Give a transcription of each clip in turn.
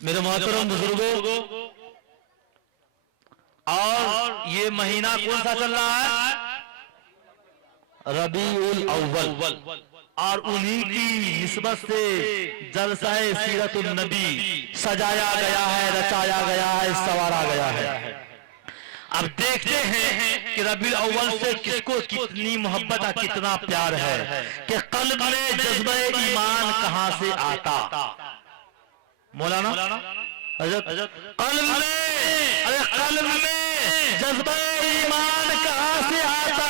मेरे मोहतरम बुजुर्गों, और ये महीना कौन सा चल रहा है? रबीउल अव्वल। और उन्हीं की निस्बत से जलसाए सीरतुन नबी सजाया गया है, रचाया गया है, संवारा गया है। अब देखते हैं कि रबीउल अव्वल से किसको कितनी मोहब्बत है, कितना प्यार है कि कल्ब में जज्बे ईमान कहां से आता। मौलाना कल्ब में, अरे कल्ब में जज्बे ईमान कहां से आता?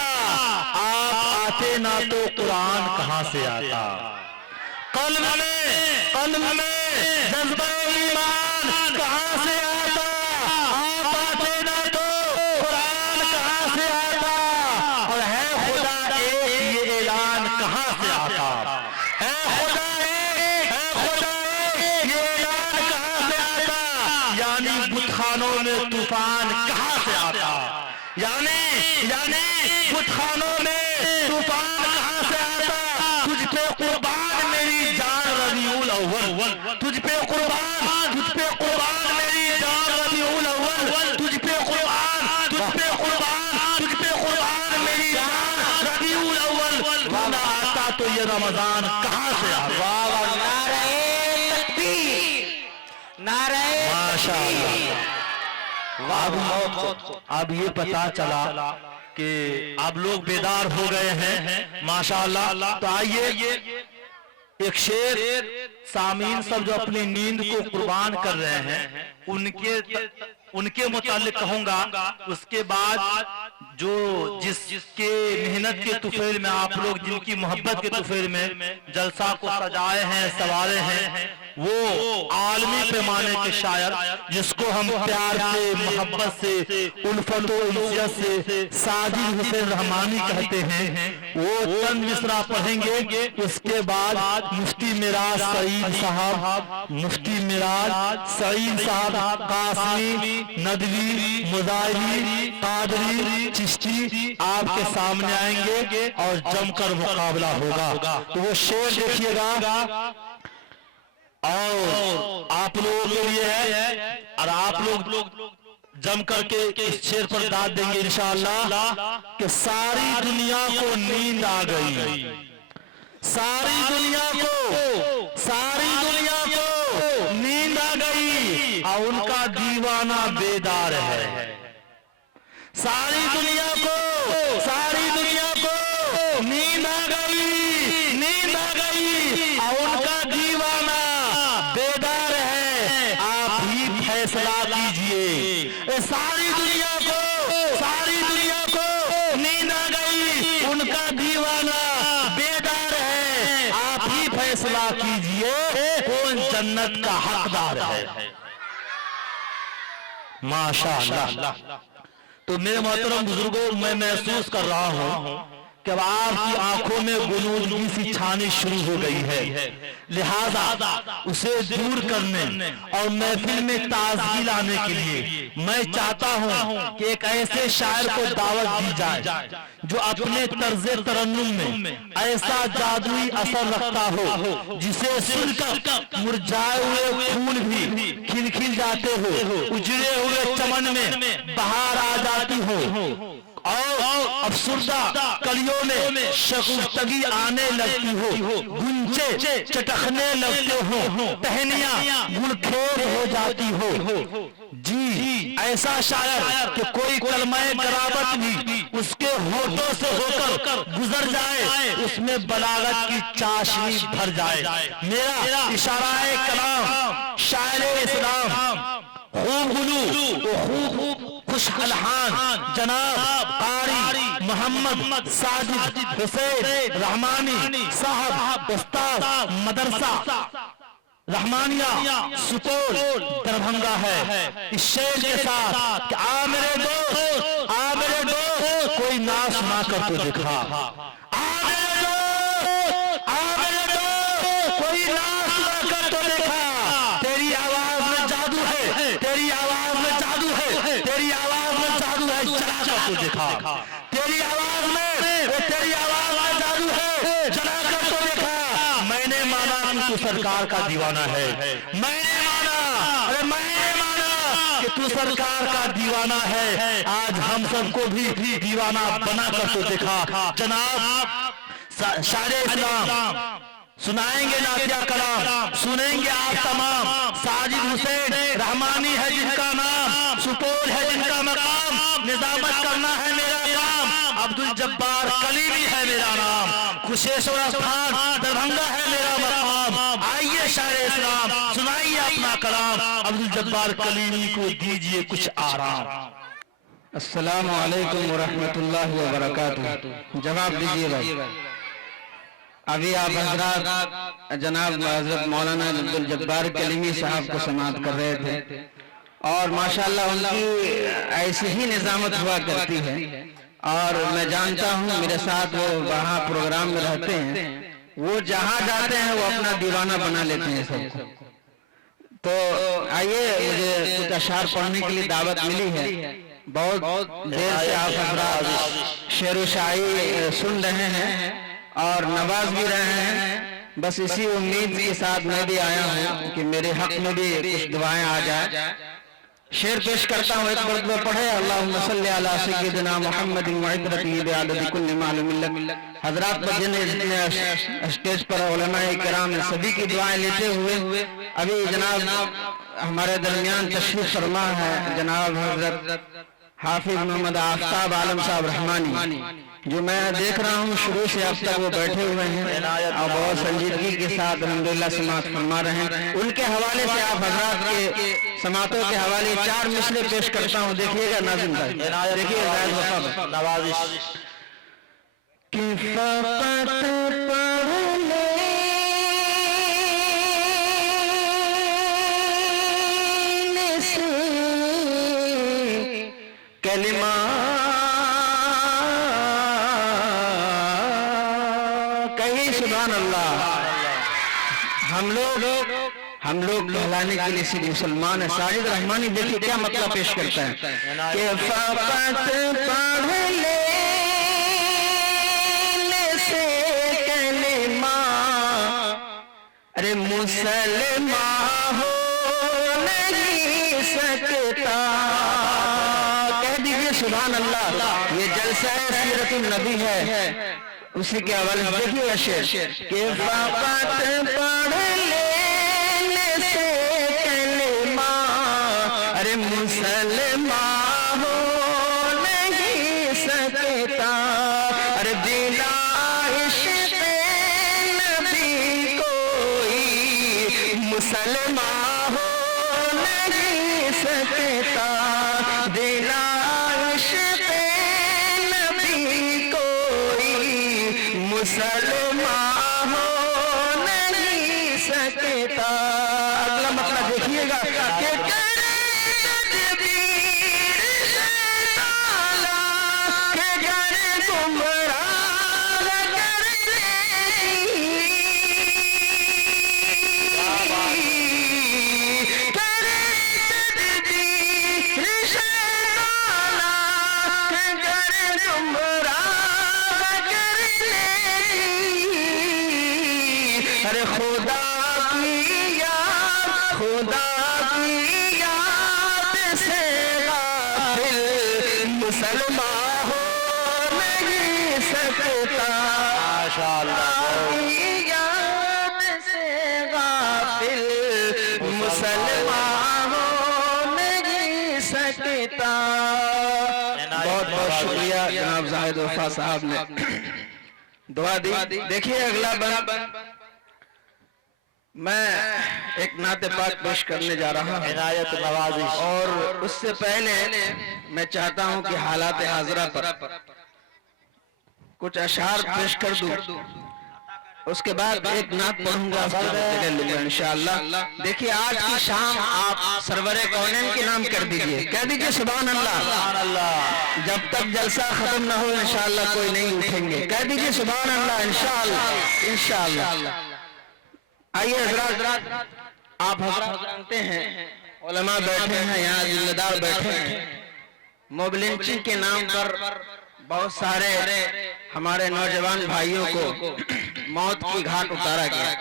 आप आते ना तो कुरान कहां से आता? कल्ब में जज्बे ईमान कहां से आता? आप आते ना तो कुरान कहां से आता? और है खुदा एक, ये ऐलान कहां से आता? है खुदा एक, ये ऐलान कहां से आता? यानी बुतखानों में तूफान कहां से आता? यानी बुतखानों में तूफान कहां से आता? तुझ पे कुर्बान मेरी जान रबीउल अव्वल, तुझ पे कुर्बान मेरी जान रबीउल अव्वल, तुझ पे कुर्बान मेरी जान रबीउल अव्वल। तू ना आता तो ये रमजान कहां से आता? नारे तकबीर, नारे माशाअल्लाह। अब ये पता चला कि आप लोग बेदार हो गए हैं, माशाअल्लाह। तो आइए एक शेर सामीन सब जो अपनी नींद को कुर्बान कर रहे हैं उनके मुतालिक कहूंगा। उसके बाद जो जिसके मेहनत के तुफेल में आप लोग, जिनकी मोहब्बत के तुफेल में जलसा को सजाए हैं, सवारे हैं, वो आलमी पैमाने के शायर जिसको हम प्यार से, मोहब्बत से, उल्फत और उल्फियत से साजिद हुसैन रहमानी कहते हैं, वो चंद मिसरा पढ़ेंगे। उसके बाद मुफ्ती मिराज सईद साहब कासमी, नदवी, मुजाहिरी, कादरी, चिश्ती आपके सामने आएंगे और जमकर मुकाबला होगा। तो वो शेर देखिएगा और आप लोगों के लिए है, और आप लोग जम करके इस शेर पर दाद देंगे इंशाअल्लाह कि सारी दुनिया को नींद आ गई, सारी दुनिया को नींद आ गई और उनका दीवाना बेदार है। सारी दुनिया को नींद आ गई और उनका दीवाना बेदार है। आप ही फैसला कीजिए। सारी दुनिया को नींद आ गई, उनका दीवाना बेदार है। आप ही फैसला कीजिए कौन जन्नत का हकदार है। माशाअल्लाह। तो मेरे मोहतरम बुजुर्गों, मैं महसूस कर रहा हूं कि अब आपकी आंखों में गुनूदगी सी छानी शुरू हो गई है, लिहाजा उसे दूर करने और महफिल में ताजगी लाने के लिए मैं चाहता हूं कि एक ऐसे शायर को दावत दी जाए जो अपने तर्जे तरन्नुम में ऐसा जादुई असर रखता हो जिसे सुनकर मुरझाए हुए फूल भी खिलखिल जाते हो, उजड़े हुए चमन में बहार आ जाती हो और अफसुर्दा कलियों में शगुफ्तगी आने लगती हो, गुंचे चटकने लगते हो, टहनियां गुलखेर हो जाती हो। जी ऐसा शायर कि कोई कलमाए करावत भी उसके होठों से होकर गुजर जाए, उसमें बलागत की चाशनी भर जाए। मेरा इशाराए कलाम शायर इस्लाम खूब गुलू खूब खुश अलहान जनाब कारी मोहम्मद साजिद हुसैन रहमानी साहब, उस्ताद मदरसा रहमानिया सुपौल दरभंगा है। इस शेर के साथ कि आ मेरे दोस्त कोई ना सुना कर तो दिखा, आ मेरे दोस्त कोई ना सुना कर तो देखा। तेरी आवाज में जादू है, तेरी आवाज में जादू है, तेरी आवाज में जादू है, चला कर तो देखा। तेरी आवाज में जादू है, चला कर तो देखा। मैंने माना कि तू सरकार का दीवाना है, मैंने माना तू सरकार का दीवाना है, आज हम सबको भी दीवाना बना कर तो दिखा। जनाब शारे इस्लाम सुनाएंगे नातिया कलाम, सुनेंगे आप तमाम। साजिद हुसैन रहमानी है जिनका नाम, सुपोल है जिनका मकाम, निजामत करना है मेरा काम, अब्दुल जब्बार कलीमी है मेरा नाम, कुशेश्वर स्थान दरभंगा है मेरा मकाम। आइए शारे इस्लाम सुनाइए अपना कलाम, अब्दुल जब्बार कलीमी को दीजिए कुछ आराम। अस्सलामु अलैकुम वरहमतुल्लाहि वबरकातुहू। जवाब दीजिए भाई। अभी आप हजरात जनाब हजरत मौलाना अब्दुल जब्बार कलीमी साहब को समाअत कर रहे थे और माशाअल्लाह उनकी ऐसी ही निजामत हुआ करती है और मैं जानता हूँ मेरे साथ वो वहाँ प्रोग्राम में रहते हैं, वो जहाँ जाते हैं वो अपना दीवाना बना लेते हैं सबको। तो आइए, मुझे कुछ अशार पढ़ने के लिए दावत मिली है। बहुत देर से आप हजरात शेर व शायरी सुन रहे हैं और नवाज भी रहे हैं। बस इसी उम्मीद के साथ मैं भी आया हूँ कि मेरे हक में भी कुछ दुआएं आ जाए। शेर पेश करता हूँ, एक मरतबा पढ़े अल्लाहुम्मा सल्ली अला सय्यिदिना मुहम्मदिन व इतरतिही बिअददि कुल्ली मालूमिन लक। हजरात पर जिन्हें स्टेज पर उलमाए किराम सभी की दुआएं लेते हुए अभी जनाब हमारे दरमियान तशरीफ फरमा है जनाब हजरत हाफिज मोहम्मद आफ्ताब आलम साहब रहमानी, जो मैं देख रहा हूँ शुरू से अब तक वो बैठे हुए हैं और बहुत संजीदगी के साथ अल्हम्दुलिल्लाह समाअत फरमा रहे हैं। उनके हवाले से आप हजरात के समातों के हवाले 4 मिसले पेश करता हूँ, देखिएगा नाज़िम भाई, देखिए नवाजिश कि फ़क़त पढ़ ले कलिमा कही सुभान अल्लाह। हम लोग कहलाने के लिए सिर्फ मुसलमान है। साजिद रहमानी देखिए क्या मतलब पेश करता है कि फ़क़त पढ़ ले से कलिमा, अरे मुसलमान हो नहीं सकता। कह दीजिए सुभान अल्लाह। ये जलसा है सीरतुन नबी है, उसी के हवाले से देखिए शेर के फ़क़त पढ़ लेने से कलिमा, अरे मुसलमान हो नहीं सकता। अरे बिना इश्क़ नबी कोई मुसलमान हो नहीं सकता। बिना इश्क़ नबी कोई मुसलमान हो नहीं सकता। अगला मतलब देखिएगा कि अरे खुदा की याद से गाफिल मुसलमान हो नहीं सकता। माशाअल्लाह याद से गाफिल मुसलमान हो नहीं सकता। बहुत बहुत शुक्रिया जनाब जाहिद वफा साहब ने दुआ दी। देखिए अगला बंद मैं एक नाते पाक पेश करने जा रहा हूँ, इनायत नवाजिश। और उससे पहले मैं चाहता हूँ कि हालात हाजरा पर कुछ अशार पेश कर दूं, उसके बाद एक नात पढ़ूंगा, इंशाअल्लाह। देखिए आज की शाम आप सरवरे कौनैन के नाम कर दीजिए, कह दीजिए सुभान अल्लाह। जब तक जलसा खत्म ना हो इंशाअल्लाह कोई नहीं उठेंगे, कह दीजिए सुभान अल्लाह इंशाअल्लाह इंशाअल्लाह। आइए हजरात, आप हजरात जानते हैं उलमा बैठे हैं यहाँ, जिम्मेदार बैठे हैं। मोबलिंची के नाम पर बहुत सारे हमारे नौजवान भाइयों को मौत की घाट उतारा गया।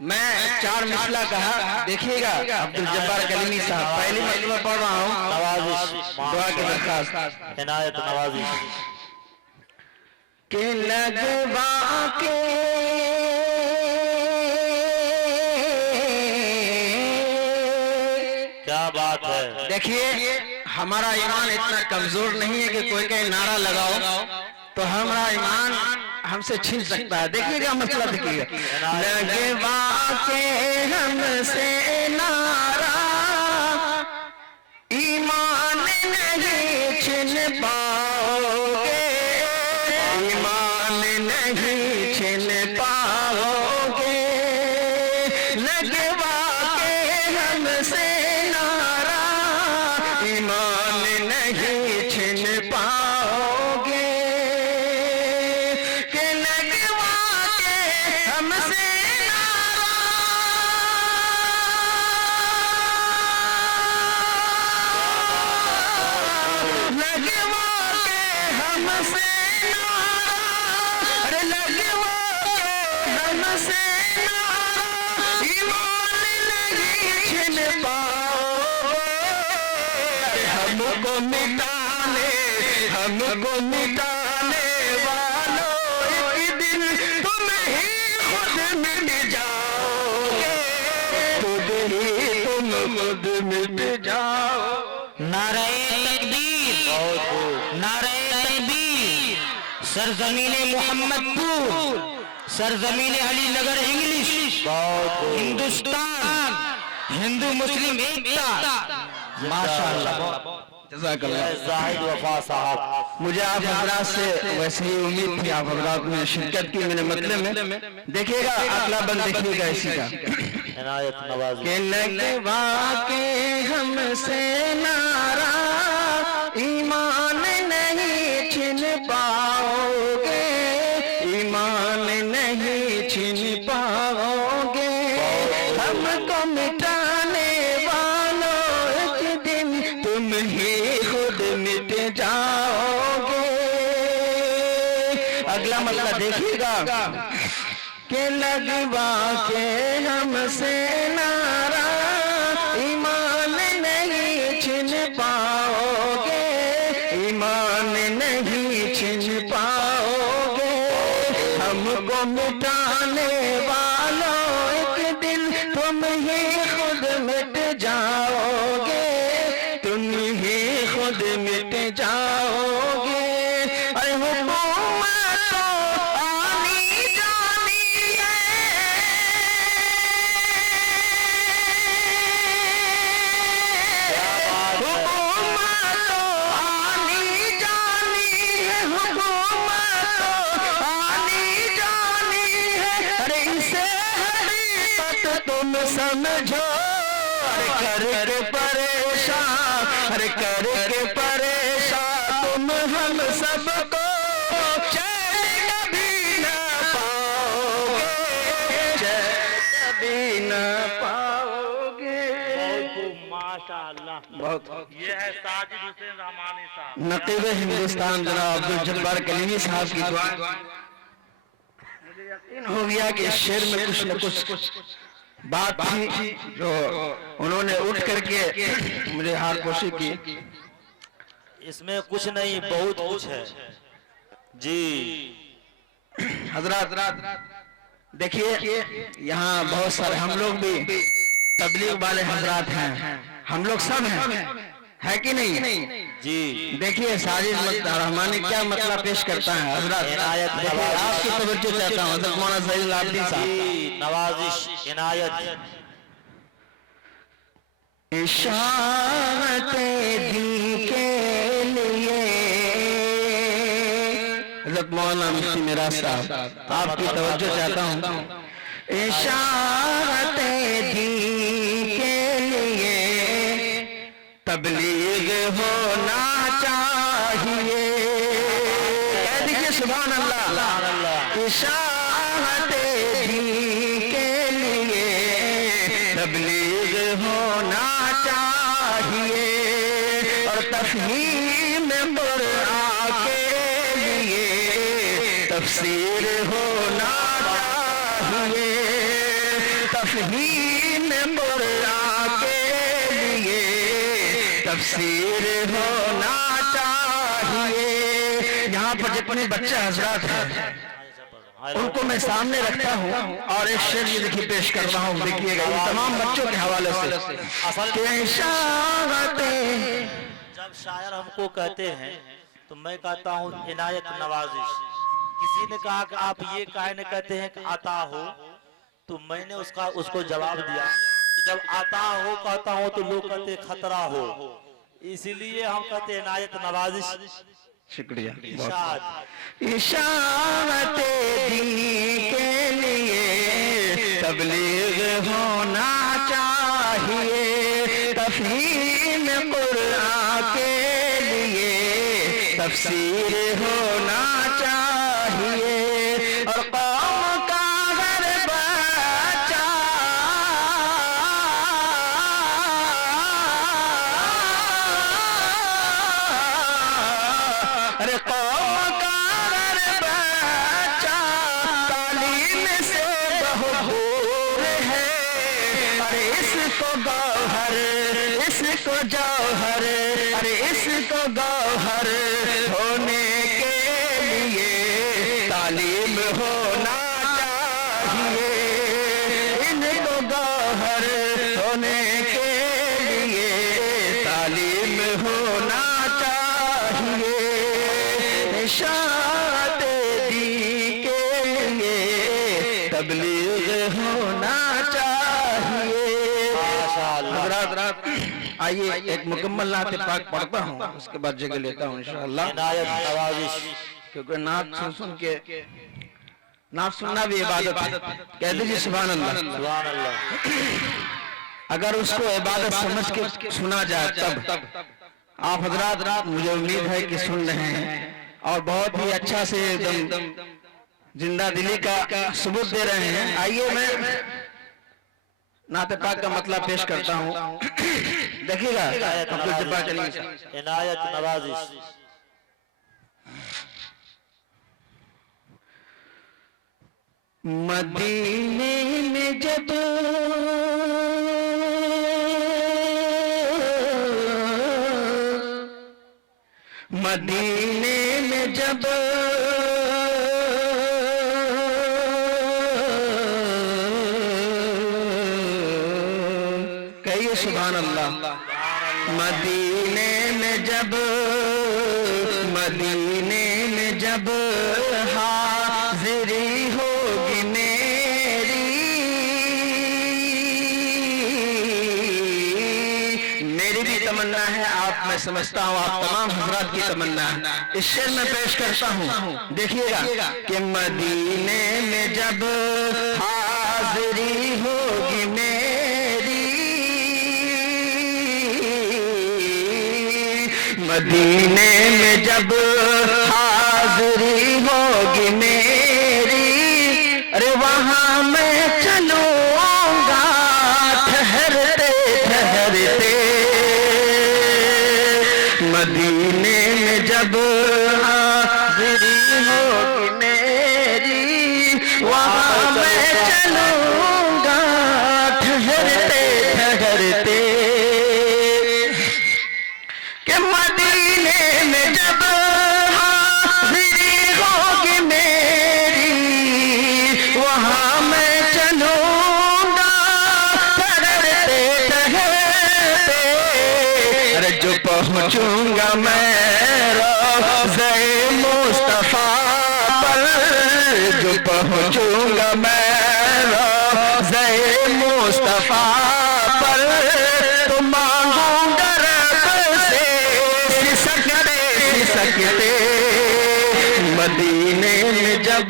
मैं 4 मिसला कहा, देखिएगा अब्दुल जब्बार कलीमी साहब, पहली मरतबा पढ़ रहा हूँ, नवाजिश दुआ की दरखास्त। इनायत नवाजिश के लगवा के क्या बात है। देखिए हमारा ईमान इतना कमजोर नहीं है कि कोई कहीं नारा लगाओ तो हमारा ईमान हमसे छीन सकता है। देखिएगा मसला, देखिएगा लगवा के हमसे नारा ईमान नहीं छीन पाओगे, ईमान नहीं छीन पाओगे, लगवा के हमसे नारा ईमान नहीं छीन पाओगे, के लगवा के हमसे लगवा के हमसे नारा, अरे लगवा के हमसे नारा ईमान नहीं छीन पाओगे, हमको मिटाने वालों एक दिन तुम ही खुद मिट जाओगे, खुद ही तुम खुद मिट जाओ। नारे तकबीर, नारे तकबीर। सरजमीने मोहम्मदपुर, सरजमीने अलीनगर इंग्लिश, हिंदुस्तान, हिंदू मुस्लिम एकता। माशाअल्लाह, जज़ाकल्लाह। जाहिद वफा साहब, मुझे आप हजरात से वैसे ही उम्मीद थी, आप हजरात में शिरकत की मेरे मतलब में। देखिएगा अगला बंद, देखिएगा इसी का, इनायत नवाजिश के लगवा के हमसे नारा ईमान नहीं छीन पाओगे, ईमान नहीं छीन पाओगे, हमको मिटाने वालों एक दिन तुम ही खुद मिट जाओगे। अगला मतलब देखिएगा, के लगवा के हमसे नारा ईमान नहीं छीन पाओगे, ईमान नहीं छीन पाओगे, हमको मिटाने वालों एक दिन तुम ही खुद मिट जाओगे, तुम ही खुद मिट जाओगे। अरे हुकूमत तो आनी जानी है, हुकूमत तो आनी जानी है, हुकूमत तो आनी जानी है, अरे इसे हकीकत तुम समझो, अरे करके परेशान, अरे करके परेशान तुम हम सबको चैन कभी न पाओगे, चैन कभी न पाओगे। माशाअल्लाह, बहुत ये है साजिद हुसैन रहमानी साहब, नकीब हिंदुस्तान जनाब अब्दुल जब्बार कलीमी साहब की दुआ। मुझे यकीन हो गया कि इस शेर में कुछ न कुछ बात थी जो उन्होंने उठ करके मुझे हार पोशी की। इसमें कुछ नहीं, बहुत कुछ है जी। हजरत देखिए यहाँ बहुत सारे हम लोग भी तबलीग वाले हजरात हैं, हम लोग सब हैं, है कि नहीं जी। देखिए साजिद रहमानी क्या मतलब पेश करता है हजरत, इनायत देखिए आपकी तवज्जो चाहता हूँ हजरत मौलाना सईद आबिदीन साहब। नवाजिश इनायत, इशारते दी के लिए हजरत मौलाना मुफ्ती मिराज साहब आपकी तवज्जो चाहता हूँ। इशारते दी के लिए तबलीग होना चाहिए, कह दीजिए सुभान अल्लाह। इशारते दी के लिए तबलीग होना चाहिए, और तफहीम कुरान के लिए तफसीर होना चाहिए। तफहीम कुरान के लिए तफसीर होना चाहिए। यहाँ पर जितने बच्चे हजरात हैं उनको मैं सामने रखता हूँ और एक शेर ये देखिए पेश कर रहा हूँ, देखिएगा ये तमाम बच्चों के हवाले से। जब शायर हमको कहते हैं तो मैं कहता हूँ इनायत नवाजिश। किसी ने कहा कि आप ये काहे न कहते हैं कि आता हो, तो मैंने उसको जवाब दिया कि जब आता हो कहता हूँ तो लोग कहते खतरा हो, इसीलिए हम कहते हैं इनायत नवाजिश। शुक्रिया। इशारत दी के लिए तबलीग होना चाहिए, तफहीम कुरान के लिए तफसीर होना चाहिए। और कौम का हर बच्चा अरे कौम का हर बच्चा तालीम से बहुर है। अरे इसको गौहर, इसको जौहर, अरे इसको गौहर होने के लिए तालीम होना चाहिए। इनको गौहर होने के लिए तालीम होना चाहिए। इशारत दी के लिए तबलीग होना चाहिए। हज़रात आइए एक मुकम्मल नात पाक पढ़ता हूँ, उसके बाद जगह लेता हूँ इंशाअल्लाह। इनायत नवाजिश, क्योंकि नात सुन के नात सुनना भी इबादत है। कह दीजिए सुभान अल्लाह। सुभान अल्लाह। अगर उसको इबादत समझ के सुना जाए तब आप हजरात मुझे उम्मीद है कि सुन रहे हैं और बहुत ही अच्छा से एकदम जिंदा दिली का सबूत दे रहे हैं। आइए मैं नाते पाक का मतलब पेश करता हूँ, देखिएगा। इनायत नवाजिश। मदीने में जब मदीने में जब कहिए सुभान अल्लाह। मदीने में जब, मदीने में जब हाजिरी होगी मेरी, मेरी भी तमन्ना है, आप मैं समझता हूँ आप तमाम हजरात की तमन्ना है। इस शेर में पेश करता हूँ, देखिएगा कि मदीने में जब हाजिरी होगी मेरी, मदीने में जब हाजिरी होगी मेरी, अरे वहां मैं चलूंगा ठहरते ठहरते। मदीने में जब हाजिरी होगी मेरी, वहां मैं चलूंगा ठहरते ठहरते। कि मदीने में जब हाजिरी होगी मेरी, वहां मैं चलूंगा ठहरते ठहरते। अरे जो पहुंचूंगा मैं रोज़े मुस्तफा पर, जो पहुंचूंगा मैं रोज़े मुस्तफा पर, तो मांगूंगा रब से सिसकते। मदीने में जब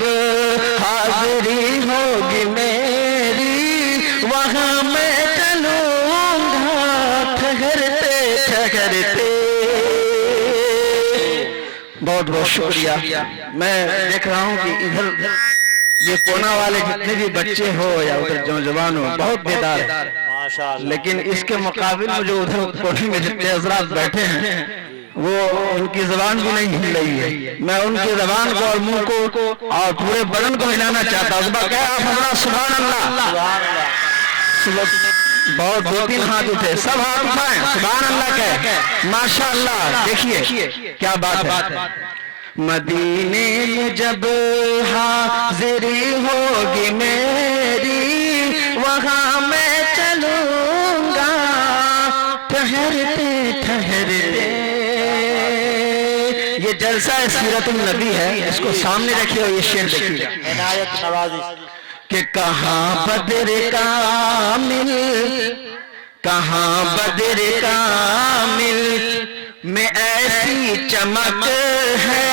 हाजिरी होगी मेरी, वहां मैं चलूंगा ठहरते ठहरते। बहुत बहुत शुक्रिया। मैं देख रहा हूँ कि इधर ये कोना वाले जितने भी बच्चे हो या उधर नौजवान हो बहुत बेदार है, माशाअल्लाह। लेकिन इसके मुकाबले में जो उधर कोने में जितने हजरात बैठे हैं वो उनकी जबान भी नहीं हिल रही है। मैं उनकी जबान को और मुंह को और पूरे बदन को हिलाना चाहता हूँ। क्या आप हमारा सुभान अल्लाह। सुभान अल्लाह। बहुत 2-3 हाथ उठे, सब हाथ उठाएं, सुभान अल्लाह कहे, माशाअल्लाह। देखिए क्या बात है। मदीने में जब हाजिरी होगी मेरी, वहां मैं चलूंगा ठहरते ठहरते। ये जलसा सीरतुन नबी है, इसको सामने रखिए और ये शेर देखिए। इनायत नवाजी कि कहाँ बदर कामिल, कहाँ बदर कामिल में ऐसी चमक है,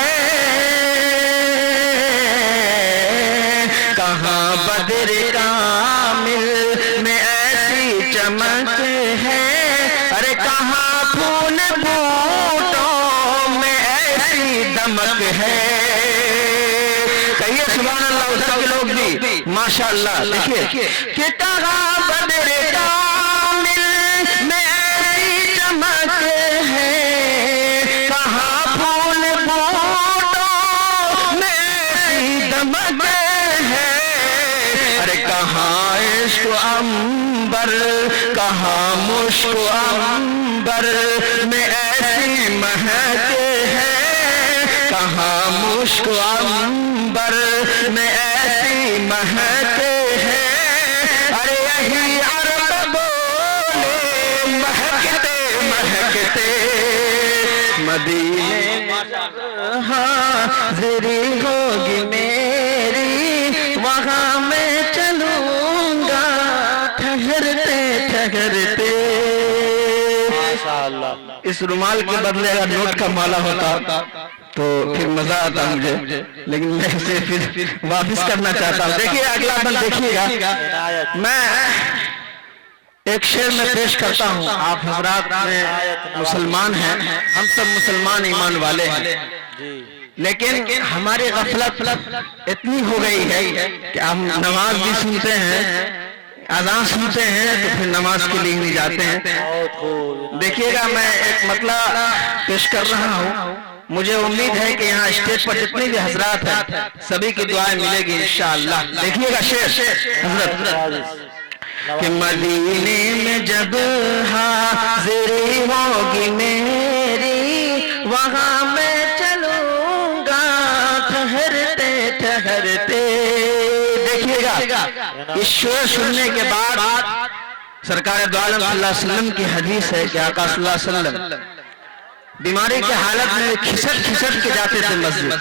कहाँ बदर कामिल में ऐसी चमक है। अरे कहाँ फूल बूटों में ऐसी दमक है। कहिए सुभान अल्लाह उधर के लोग भी माशाअल्लाह। देखिए कि कहाँ बदर कामिल में ऐसी चमक है, कहाँ फूल बूटों में ऐसी दमक है। अरे कहाँ इश्क अंबर, कहाँ मुश्क अंबर में ऐसी महक है, कहाँ मुश्क अंबर में ऐसी महक है। अरे यही अरब बोले महकते महकते, मदीने हाजिरी होगी मेरी, वहां मैं चलूंगा ठहरते ठहरते। माशाअल्लाह। इस रुमाल के बदले अगर नोट का माला होता तो फिर मजा आता मुझे, लेकिन मैं इसे फिर वापस करना चाहता हूँ। देखिए अगला बंद देखिएगा। मैं एक शेर में पेश करता हूँ। आप हजरात में मुसलमान हैं, हम सब मुसलमान ईमान वाले हैं, लेकिन हमारी गफलत इतनी हो गई है कि हम नमाज भी सुनते हैं, अज़ान सुनते हैं तो फिर नमाज के लिए नहीं जाते हैं। देखिएगा मैं एक मतला पेश कर रहा हूँ। मुझे उम्मीद है कि यहाँ स्टेज पर जितने भी हजरात हैं सभी की दुआएं मिलेगी इंशाअल्लाह। देखिएगा शेर हजरत कि मदीने में जब हाजिरी होगी मेरी, वहां मैं चलूंगा ठहरते ठहरते। देखिएगा इस शेर सुनने के बाद सरकार दो आलम सल्लल्लाहु अलैहि वसल्लम की हदीस है कि आका सल्लल्लाहु अलैहि वसल्लम बीमारी के हालत में खिसट के जाते थे मस्जिद।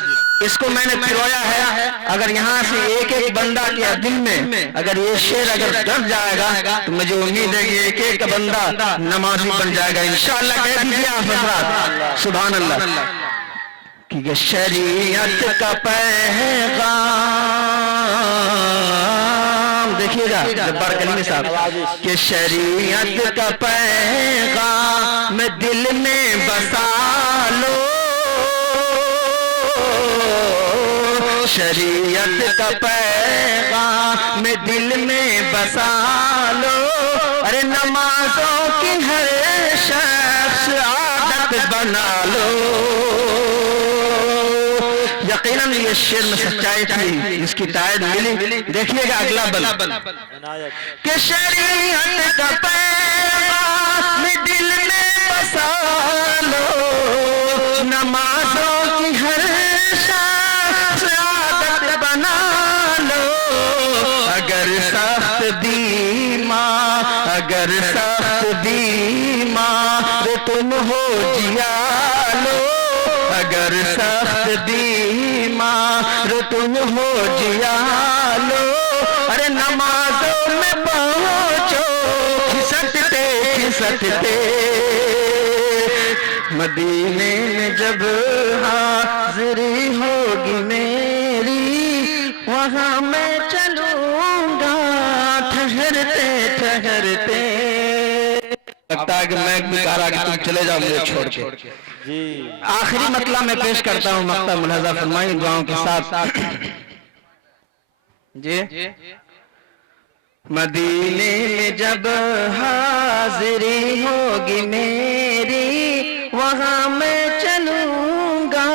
इसको मैंने पिरोया है। अगर यहाँ से एक एक बंदा के दिल में अगर ये शेर अगर दब जाएगा तो मुझे उम्मीद है कि एक एक बंदा नमाजी बन जाएगा इंशाअल्लाह। कह दीजिए आप हज़रात सुभान अल्लाह। कि शरीयत का पैगाम, देखिएगा जब्बार कलीमी साहब कि शरीयत का पैगाम दिल में बसा लो, शरीयत का पैगाम दिल में बसा लो। अरे नमाजों की हर शख्स आदत बना लो। यकीनन ये शेर में सच्चाई थी, इसकी तायद मिली। देखिएगा अगला बल कि शरीयत का पैगाम दिल में बसा लो, नमाजों की हर शख्स आदत बना लो। अगर सख्त बीमार तुम हो जिया लो, अगर सख्त बीमार तुम हो जिया लो। अरे नमाजों में पहुंचो खिसकते खिसकते, मदीने में जब हाजिरी होगी मेरी, वहां मैं चलूंगा ठहरते ठहरते। लगता है कि मैं भी कह रहा कि तुम चले जाओ मुझे छोड़ के। आखिरी मतला मैं पेश करता हूँ, मक्ता मुलाजा फरमाई दुआओं के साथ। जी मदीने में जब हाजिरी होगी मेरी, वहां मैं चलूंगा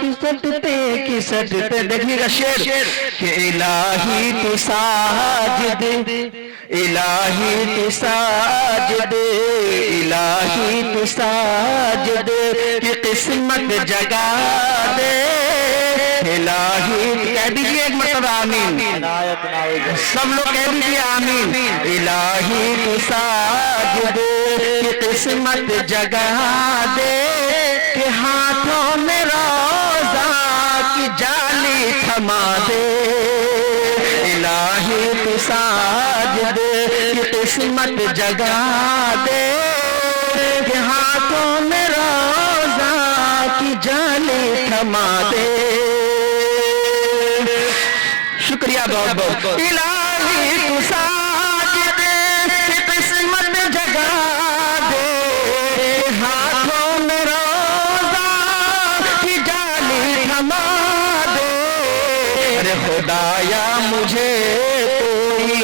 खिसकते खिसकते। देखिएगा शेर कि इलाही तू साजिद इलाही तू साजिद, इलाही तू साजिद की किस्मत जगा दे। इलाही कह दीजिए एक मरतबा आमीन, सब लोग कह दीजिए आमीन। इलाही तू साजिद की किस्मत जगा दे, कि हाथों में रोजा की जाली थमा दे। इलाही तू साजिद की किस्मत जगा दे, कि हाथों में रोजा की जाली थमा दे। शुक्रिया बहुत बहुत। इलाही तू साजिद की किस्मत जगा दे, हाथों में रोजा की जाली थमा दे। अरे खुदाया मुझे कोई,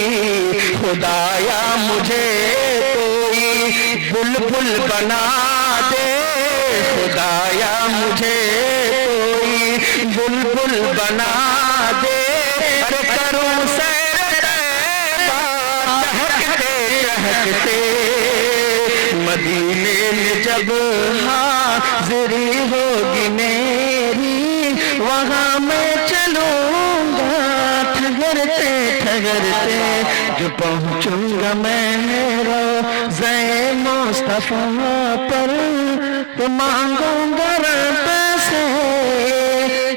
खुदाया मुझे कोई बुलबुल बना दे। खुदाया मुझे कोई बुलबुल बना दे। अरे करूं सैर चहकते चहकते, मदीने में जब हाज़िरी होगी मेरी, वहाँ मैं चलूंगा ठहरते ठहरते। जो पहुंचूंगा मैं रोज़े मुस्तफा पर, तो मांगूंगा रब से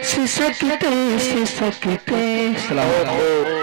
सिसकते सिसकते। सलाम।